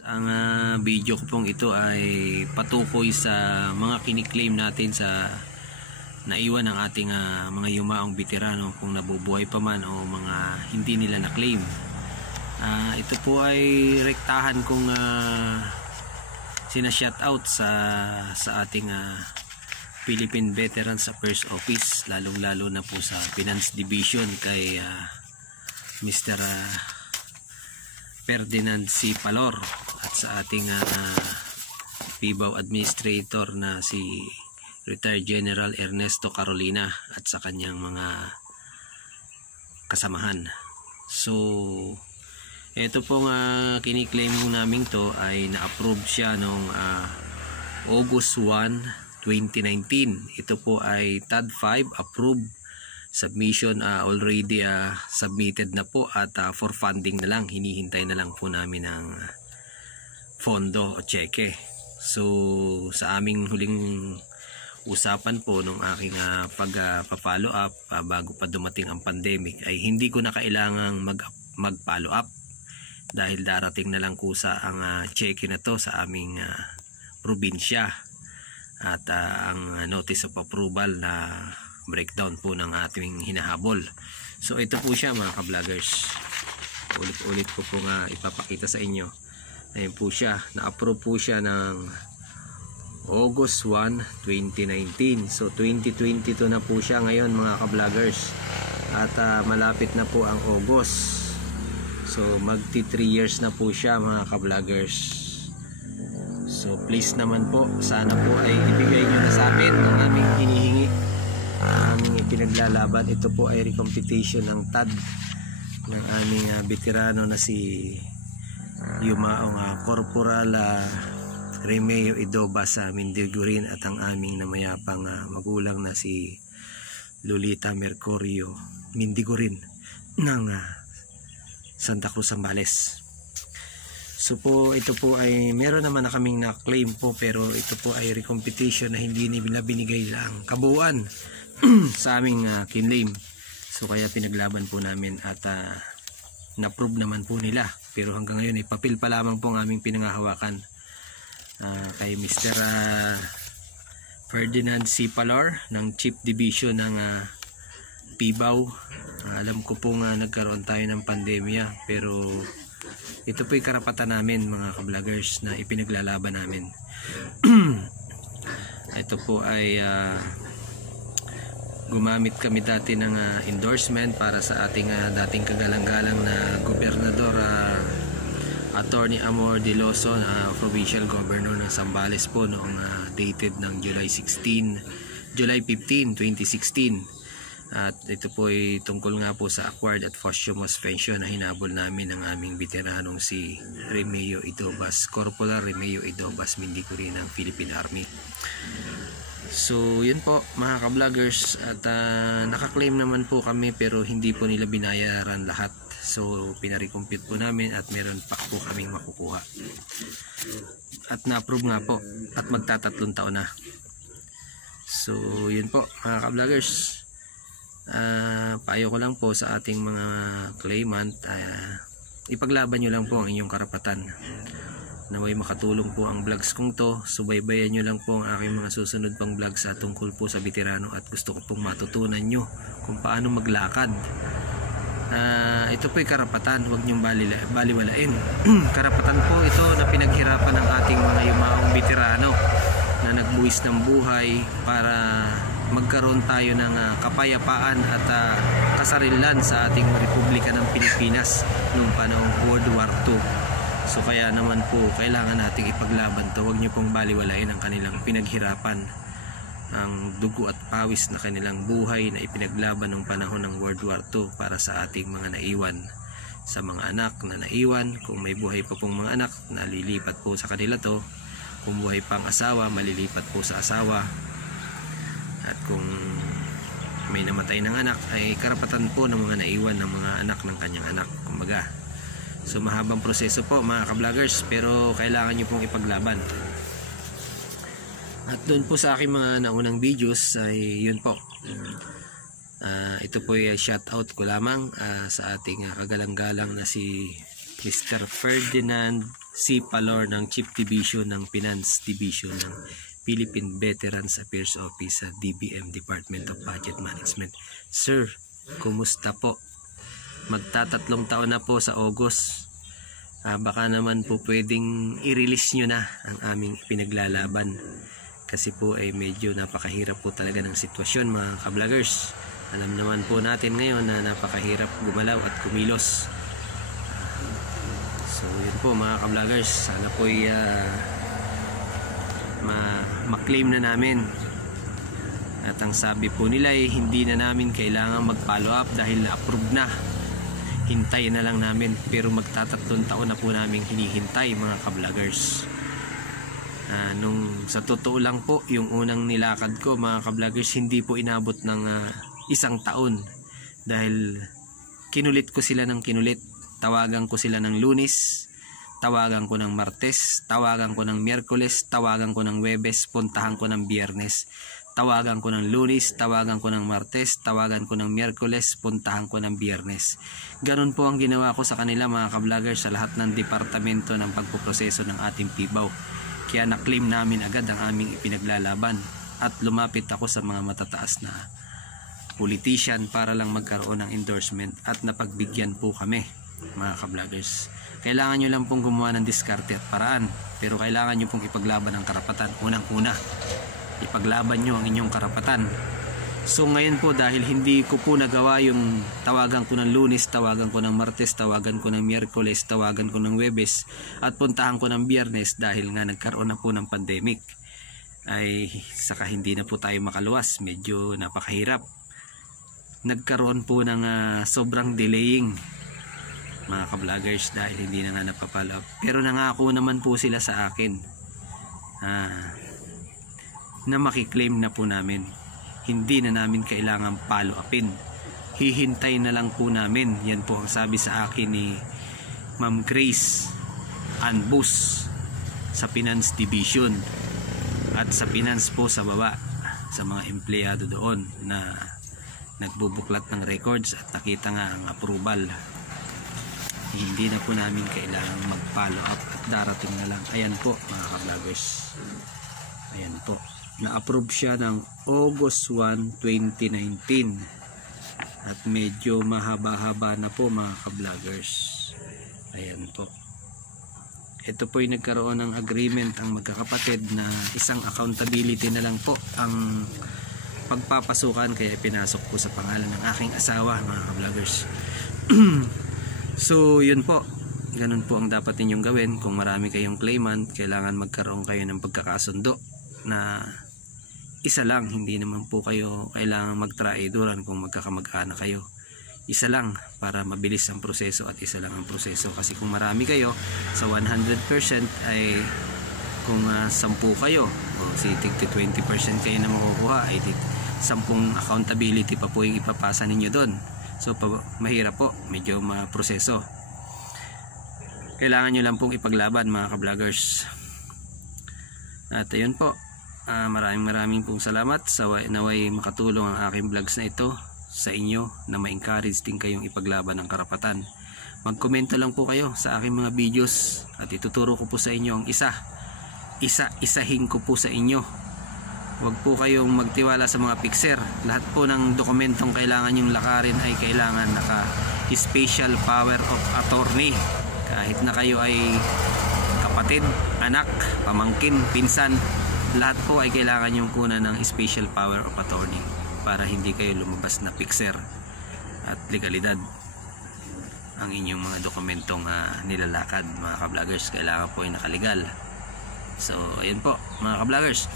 Ang video ko pong ito ay patukoy sa mga kiniklaim natin sa naiwan ng ating mga yumaong veterano kung nabubuhay pa man o mga hindi nila na-claim. Ito po ay rektahan kong sina-shoutout sa ating Philippine Veterans Affairs Office, lalong-lalo na po sa Finance Division kay Mr. Ferdinand C. Palor at sa ating PIBAW Administrator na si Retired General Ernesto Carolina at sa kanyang mga kasamahan. So ito pong kiniklaim namin to ay na-approve siya noong August 1, 2019. Ito po ay TAD 5 approved submission, already submitted na po at for funding na lang, hinihintay na lang po namin ang pondo o cheque. So sa aming huling usapan po nung aking pag-follow up bago pa dumating ang pandemic ay hindi ko na kailangang mag-follow up dahil darating na lang kusa ang cheque na to sa aming probinsya at ang notice of approval na breakdown po ng ating hinahabol. So ito po siya mga ka-vloggers, ulit-ulit ko po nga ipapakita sa inyo. Ayun po siya, na-approve po siya ng August 1, 2019. So 2022 na po siya ngayon mga ka-vloggers at malapit na po ang August. So magti 3 years na po siya mga ka-vloggers. So please naman po, sana po ay ibigay nyo na sa amin ang aming hinihingi, aming ipinaglalaban. Ito po ay recomputation ng TAD ng aming veterano na si yumaong Corporal Remeo Idoba sa Mindigurin at ang aming namayapang magulang na si Lolita Mercurio Mindigurin ng Santa Cruz, Zambales. So po ito po ay meron naman na kaming na-claim po, pero ito po ay recomputation na hindi nila binigay lang kabuuan sa aming kinlaim. So kaya pinaglaban po namin at na-prove naman po nila, pero hanggang ngayon ay papel pa lamang po ang aming pinangahawakan kay Mr. Ferdinand C. Palor ng Chief Division ng PIBAW. Alam ko po nga nagkaroon tayo ng pandemya, pero ito po yung karapatan namin mga ka-vloggers na ipinaglalaban namin. Ito po ay gumamit kami dati ng endorsement para sa ating dating kagalang-galang na gobernador, Attorney Amor De Loso, provincial governor ng Zambales po noong dated ng July 15, 2016. At ito po ay tungkol nga po sa acquired at posthumous pension na hinabol namin ng aming veteranong si Remeo Idobas, Corporal Remeo Idobas Mindigurin ng Philippine Army. So yun po mga ka-vloggers, at nakaklaim naman po kami pero hindi po nila binayaran lahat. So pinarecompute po namin at meron pa po kaming makukuha. At na-approve nga po at magtatatlong taon na. So yun po mga ka-vloggers. Payo ko lang po sa ating mga claimant, ipaglaban nyo lang po ang inyong karapatan. Naway makatulong po ang vlogs kong to. Subaybayan nyo lang po ang aking mga susunod pang vlogs tungkol po sa veterano, at gusto ko pong matutunan nyo kung paano maglakad. Ito po ay karapatan, huwag nyong baliwalain. Karapatan po ito na pinaghirapan ng ating mga yumaong veterano na nagbuwis ng buhay para magkaroon tayo ng kapayapaan at kasarilan sa ating Republika ng Pilipinas noong panahong World War II. So kaya naman po kailangan nating ipaglaban to. Huwag nyo pong baliwalain ang kanilang pinaghirapan, ang dugo at pawis na kanilang buhay na ipinaglaban noong panahon ng World War II para sa ating mga naiwan, sa mga anak na naiwan. Kung may buhay pa pong mga anak, nalilipat po sa kanila to. Kung buhay pang asawa, malilipat po sa asawa. At kung may namatay ng anak, ay karapatan po ng mga naiwan ng mga anak ng kanyang anak, kumbaga. So mahabang proseso po mga ka-vloggers, pero kailangan nyo pong ipaglaban. At doon po sa aking mga naunang videos ay yun po, ito po ay shoutout ko lamang sa ating kagalang-galang na si Mr. Ferdinand C. Palor ng Chief Division ng Finance Division ng Philippine Veterans Affairs Office sa DBM, Department of Budget Management. Sir, kumusta po? Magtatatlong taon na po sa August. Baka naman po pwedeng i-release nyo na ang aming pinaglalaban. Kasi po ay medyo napakahirap po talaga ng sitwasyon mga ka-vloggers. Alam naman po natin ngayon na napakahirap gumalaw at kumilos. So yun po mga ka-vloggers, sana po ma-claim na namin. At ang sabi po nila ay hindi na namin kailangan mag-follow up dahil na-approve na. Hintay na lang namin, pero magtatatlong taon na po namin hinihintay mga ka-vloggers. Nung sa totoo lang po, yung unang nilakad ko mga ka-vloggers, hindi po inabot ng isang taon dahil kinulit ko sila ng kinulit. Tawagan ko sila ng Lunes, tawagan ko ng Martes, tawagan ko ng Miyerkules, tawagan ko ng Huwebes, puntahan ko ng Biyernes. Tawagan ko ng Lunes, tawagan ko ng Martes, tawagan ko ng Miyerkules, puntahan ko ng Biyernes. Ganun po ang ginawa ko sa kanila mga ka-vloggers sa lahat ng departamento ng pagpuproseso ng ating PIBAW. Kaya na-claim namin agad ang aming ipinaglalaban at lumapit ako sa mga matataas na politician para lang magkaroon ng endorsement at napagbigyan po kami mga ka-vloggers. Kailangan nyo lang pong gumawa ng diskarte at paraan, pero kailangan nyo pong ipaglaban ang karapatan. Unang-una, ipaglaban nyo ang inyong karapatan. So ngayon po, dahil hindi ko po nagawa yung tawagan ko ng Lunes, tawagan ko ng Martes, tawagan ko ng Miyerkules, tawagan ko ng Huwebes at puntahan ko ng Biyernes dahil nga nagkaroon na po ng pandemic, ay saka hindi na po tayo makaluwas, medyo napakahirap. Nagkaroon po ng sobrang delaying mga ka-vloggers dahil hindi na nga napapalo up. Pero nangako naman po sila sa akin na makiklaim na po namin. Hindi na namin kailangan follow upin. Hihintay na lang po namin. Yan po ang sabi sa akin ni Ma'am Grace Anbus sa Finance Division at sa Finance po sa baba, sa mga empleyado doon na nagbubuklat ng records at nakita nga ang approval. Hindi na po namin kailangan mag-follow up at darating na lang. Ayan po mga ka-vloggers. Ayan po. Na-approve siya ng August 1, 2019. At medyo mahaba-haba na po mga ka-vloggers. Ayan po. Ito po yung nagkaroon ng agreement ang magkakapatid na isang accountability na lang po ang pagpapasukan, kaya pinasok po sa pangalan ng aking asawa mga ka-vloggers. So yun po, ganun po ang dapat ninyong gawin. Kung marami kayong claimant, kailangan magkaroon kayo ng pagkakasundo na isa lang. Hindi naman po kayo kailangan magtraidoran kung magkakamag-anak kayo. Isa lang para mabilis ang proseso at isa lang ang proseso. Kasi kung marami kayo, sa 100% ay kung 10 kayo o si 20% kayo na makukuha, ay 10 accountability pa po yung ipapasa ninyo doon. So mahirap po, medyo maproseso. Kailangan nyo lang pong ipaglaban mga ka-vloggers. At ayun po, maraming pong salamat sa naway makatulong ang aking vlogs na ito sa inyo, na ma-encourage din kayong ipaglaban ng karapatan. Magkomento lang po kayo sa aking mga videos at ituturo ko po sa inyo ang isa-isahin ko po sa inyo. Huwag po kayong magtiwala sa mga picture. Lahat po ng dokumentong kailangan yung lakarin ay kailangan naka-special power of attorney. Kahit na kayo ay kapatid, anak, pamangkin, pinsan, lahat po ay kailangan yung kunan ng special power of attorney para hindi kayo lumabas na picture at legalidad ang inyong mga dokumentong nilalakad mga ka-vloggers. Kailangan po ay nakalegal. So ayun po mga ka-vloggers.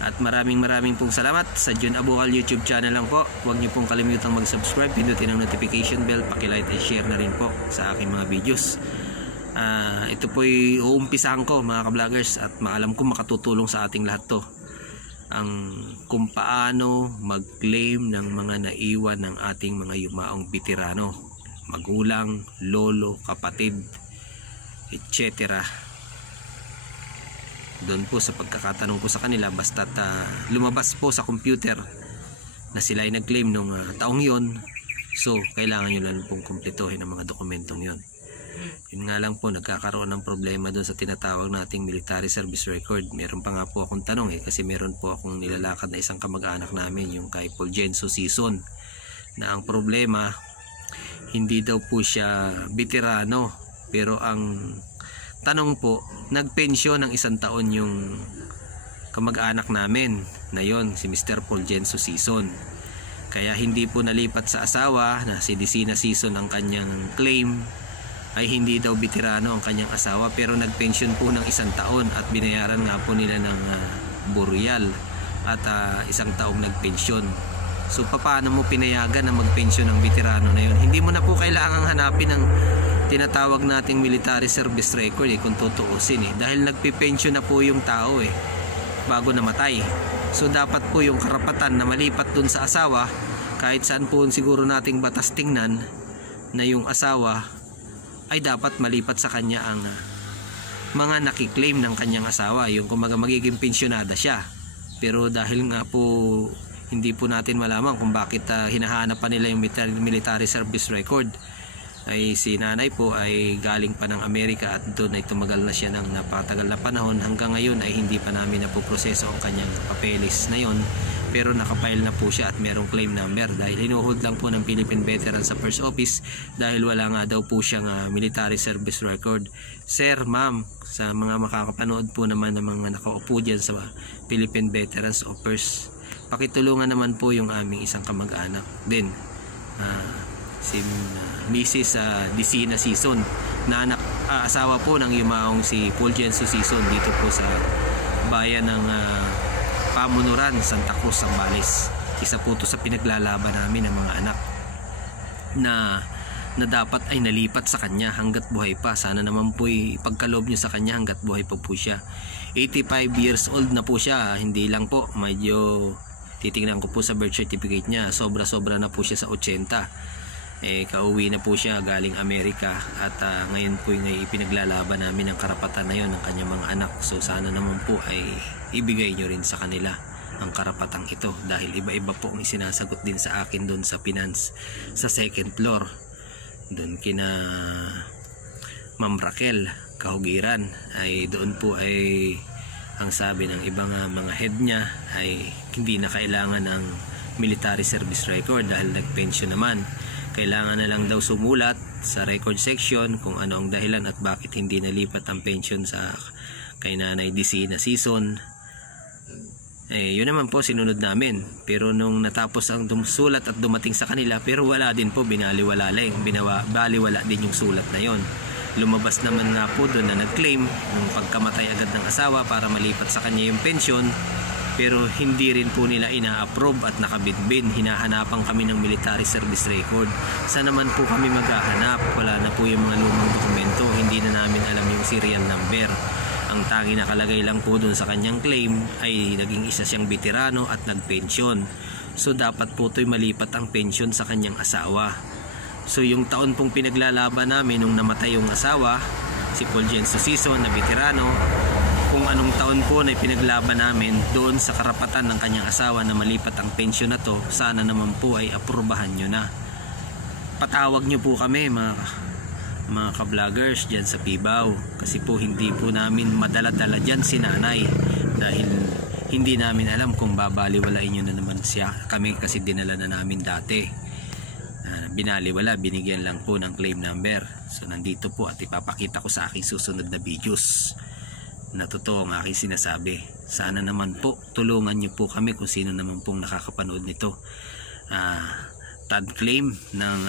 At maraming pong salamat sa John Abukal YouTube channel lang po. Huwag niyo pong kalimutang mag-subscribe, pindutin ang notification bell, paki-like and share na rin po sa aking mga videos. Ito po'y uumpisahan ko mga ka-vloggers at maalam ko makatutulong sa ating lahat to. Kung paano mag-claim ng mga naiwan ng ating mga yumaong veterano, magulang, lolo, kapatid, etc. Doon po sa pagkakatanong ko sa kanila, basta't lumabas po sa computer na sila ay nag-claim nung taong yon, so kailangan nyo lang pong kumpletohin ang mga dokumentong yon. Yun nga lang po, nagkakaroon ng problema doon sa tinatawag nating military service record. Meron pa nga po akong tanong kasi meron po akong nilalakad na isang kamag-anak namin, yung kay Fulgencio Sison, na ang problema, hindi daw po siya veterano, pero ang tanong po, nagpensyon ng 1 taon yung kamag-anak namin na yon, si Mr. Fulgencio Sison. Kaya hindi po nalipat sa asawa na si Disina Sison ang kanyang claim, ay hindi daw veterano ang kanyang asawa, pero nagpensyon po ng 1 taon at binayaran nga po nila ng burial at 1 taong nagpensyon. So paano mo pinayagan na magpensyon ng veterano na yun? Hindi mo na po kailangang hanapin ng tinatawag nating military service record kung tutuusin dahil nagpipensyon na po yung tao bago namatay. So dapat po yung karapatan na malipat dun sa asawa, kahit saan po siguro nating batas tingnan, na yung asawa ay dapat malipat sa kanya ang mga nakiklaim ng kanyang asawa, yung kumaga magiging pensyonada siya. Pero dahil nga po hindi po natin malaman kung bakit hinahanap pa nila yung military service record, ay si nanay po ay galing pa ng Amerika at doon ay tumagal na siya ng napatagal na panahon. Hanggang ngayon ay hindi pa namin napoproseso ang kanyang papeles na yon, pero nakapile na po siya at merong claim number dahil hinuhold lang po ng Philippine Veteran sa First Office dahil wala nga daw po siyang military service record. Sir, ma'am, sa mga makakapanood po naman ng mga nakaupo dyan sa Philippine Veterans Office, pakitulungan naman po yung aming isang kamag-anak din, si Mrs. Disina Sison, na asawa po ng yumaong si Fulgencio Sison dito po sa bayan ng Pamunuran, Santa Cruz, Zambales. Isa po to sa pinaglalaban namin ng mga anak na dapat ay nalipat sa kanya hanggat buhay pa. Sana naman po ipagkaloob nyo sa kanya hanggat buhay pa po siya. 85 years old na po siya, hindi lang po, medyo titingnan ko po sa birth certificate niya, sobra-sobra na po siya sa 80. Kauwi na po siya galing Amerika at ngayon po yung ipinaglalaban namin ang karapatan na yon ng kanyang mga anak. So sana naman po ay ibigay nyo rin sa kanila ang karapatang ito dahil iba-iba po ang isinasagot din sa akin doon sa finance sa 2nd floor, doon kina Ma'am Raquel Kahugiran. Ay doon po ay ang sabi ng ibang mga head niya ay hindi na kailangan ng military service record dahil nagpensyon naman. Kailangan na lang daw sumulat sa record section kung ano ang dahilan at bakit hindi nalipat ang pension sa kay Nanay Disina Sison. Yun naman po sinunod namin, pero nung natapos ang sulat at dumating sa kanila, pero wala din po, baliwala din yung sulat na yon. Lumabas naman nga po doon na nag-claim nung pagkamatay agad ng asawa para malipat sa kanya yung pension, pero hindi rin po nila ina-approve at nakabitbin. Hinahanapan kami ng military service record. Saan naman po kami maghahanap? Wala na po yung mga lumang dokumento, hindi na namin alam yung serial number. Ang tangi nakalagay lang po dun sa kanyang claim ay naging isa siyang veterano at nagpensyon. So dapat po ito'y malipat ang pensyon sa kanyang asawa. So yung taon pong pinaglalaban namin nung namatay yung asawa, si Fulgencio Sison na veterano, kung anong taon po na pinaglaban namin doon sa karapatan ng kanyang asawa na malipat ang pensyon na to, sana naman po ay aprubahan nyo na. Patawag nyo po kami mga ka-vloggers dyan sa Pibaw, kasi po hindi po namin madala-dala dyan si nanay dahil hindi namin alam kung babaliwalain nyo na naman kami kasi dinala na namin dati. Binaliwala, binigyan lang po ng claim number. So nandito po at ipapakita ko sa aking susunod na videos na totoo ang aking sinasabi. Sana naman po tulungan nyo po kami kung sino naman pong nakakapanood nito. TAD claim ng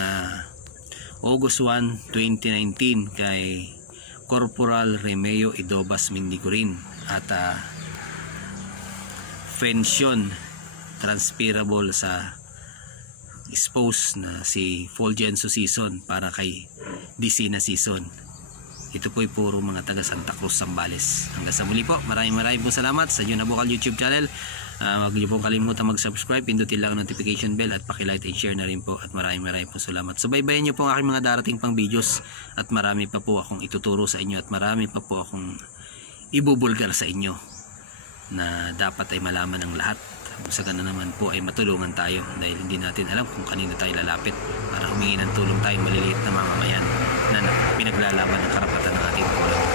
August 1, 2019 kay Corporal Remeo Idobas Mindigorin at pension transferable sa spouse na si Fulgencio Sison para kay Disina Sison. Ito po'y puro mga taga Santa Cruz, Zambales. Hanggang sa muli po, maraming po salamat sa Jun Abukal YouTube channel. Huwag niyo pong kalimutan mag-subscribe, pindutin lang ang notification bell at pakilike and share na rin po. At maraming po salamat. Subaybayan niyo po ang aking mga darating pang videos at marami pa po akong ituturo sa inyo at marami pa po akong ibubulgar sa inyo na dapat ay malaman ng lahat. Sa ganun naman po ay matulungan tayo dahil hindi natin alam kung kanino tayo lalapit para humingi ng tulong tayo maliliit na mamamayan. na pinaglalaban ng karapatan ng ating mga